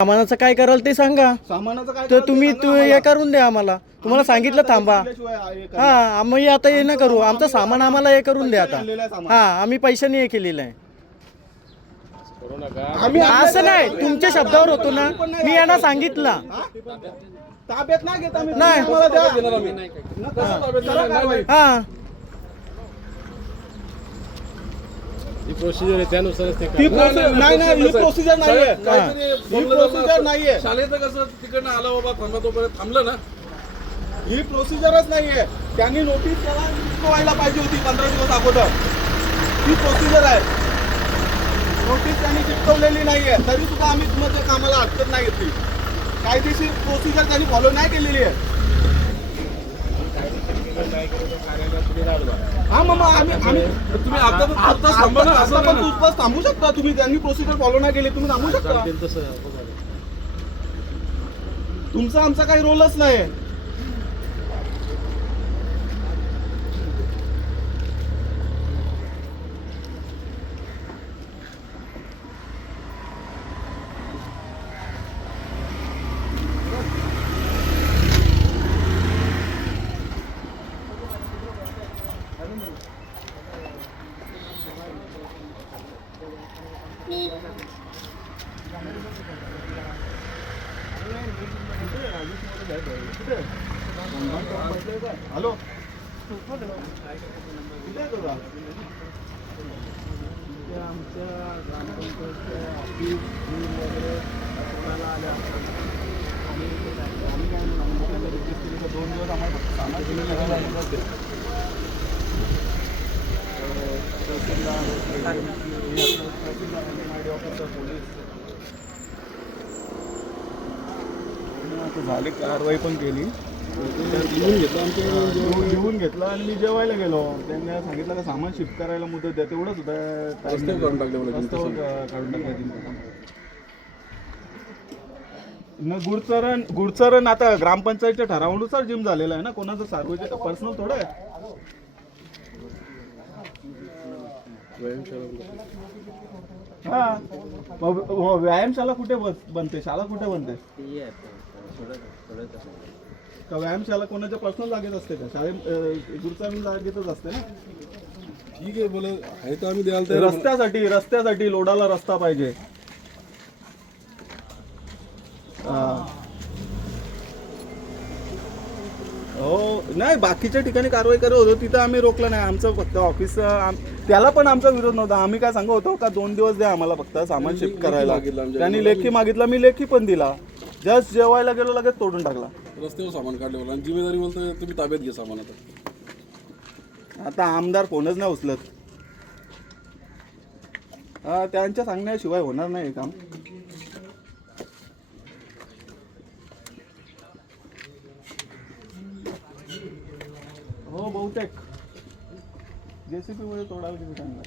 सामानाचं काय कराल ते सांगा. सामानाचं काय तर तुम्ही तू. हे करून द्या आम्हाला. तुम्हाला सांगितलं थांबा. हे. हा आम्ही आता हे न करू. आमचं सामान आम्हाला हे करून द्या आता. हा आम्ही पैशाने हे केलेलं आहे. आम्ही असं नाही तुमच्या शब्दावर होतो ना. मी यांना सांगितलं? ताब्यात नाही घेत आम्ही. नाही. आम्हाला द्या. हा. ही प्रोसिजर आहे त्यानुसारच ते ती प्रोसिजर नाही नाही ही प्रोसिजर नाहीये. काहीतरी ही बोललं प्रोसिजर जातं. नाहीये. शाळेचं कसं तिकडनं आला बाबा थांबा तोपर्यंत थांबलं ना. ही प्रोसिजरच नाहीये. त्यांनी नोटीस त्याला व्हायला पाहिजे होती पंधरा दिवस अगोदर. ही प्रोसिजर आहे. नोटीस त्यांनी चिकटवलेली नाहीये. तरी सुद्धा आम्ही तुमच्या कामाला हरकत नाही घेतली. कायदेशीर प्रोसिजर त्यांनी फॉलो नाही केलेली आहे. हा मग आम्ही आम्ही तुम्ही आता आता थांबा ना असं पण थांबू शकता. तुम्ही त्यांनी प्रोसिजर फॉलो नाही केली तुम्ही थांबू शकता. तुमचा आमचा काही रोलच नाही हॅलो. आमच्या ग्रामपंचायतच्या ऑफिस वगैरे आल्या आणि दिवस आम्हाला फक्त सामान शिल्लक आहे. तहसीलदार, तहसीलदार, अंगणवाडी ऑफिसर, पोलीस. आणि आता झाली कारवाई पण केली. लिहून घेतलं आमच्या लिहून लिहून घेतलं आणि मी जेवायला गेलो. त्यांनी सांगितलं का सामान शिफ्ट करायला मुदत द्या. तेवढंच होतं. रस्त्यावर काढून टाकले मला रस्त्यावर का- काढून टाकलं न गुडचरण गुडचरण आता ग्रामपंचायतच्या ठरावानुसार जिम झालेला आहे ना? कोणाचं सार्वजनिक पर्सनल थोडं आहे? हा. मग मग व्यायामशाला कुठे बनते? शाळा कुठे बनते? का व्यायामशाला कोणाच्या पर्सनल जागेत असते का? शाळे गुडचरण जागेतच असते ना? ठीक आहे बोला. आहे तर आम्ही आहे. रस्त्यासाठी रस्त्यासाठी लोडाला रस्ता पाहिजे. हा. हो नाही बाकीच्या ठिकाणी कारवाई करत होतो. तिथं आम्ही रोखलं नाही. आमचं फक्त ऑफिस त्याला पण आमचा विरोध नव्हता. आम्ही काय सांगत होतो का दोन दिवस द्या आम्हाला फक्त सामान शिफ्ट करायला. त्यांनी लेखी मागितला मी लेखी पण दिला. जस्ट जेवायला गेलो लगेच तोडून टाकला. रस्त्यावर सामान काढले आणि जिम्मेदारी बोलतो तुम्ही ताब्यात घ्या सामान आता. आता आमदार फोनच नाही उचलत. हा, त्यांच्या सांगण्याशिवाय होणार नाही हे काम. बहुतेक जेसीबी मध्ये तोडायला तुम्ही सांगा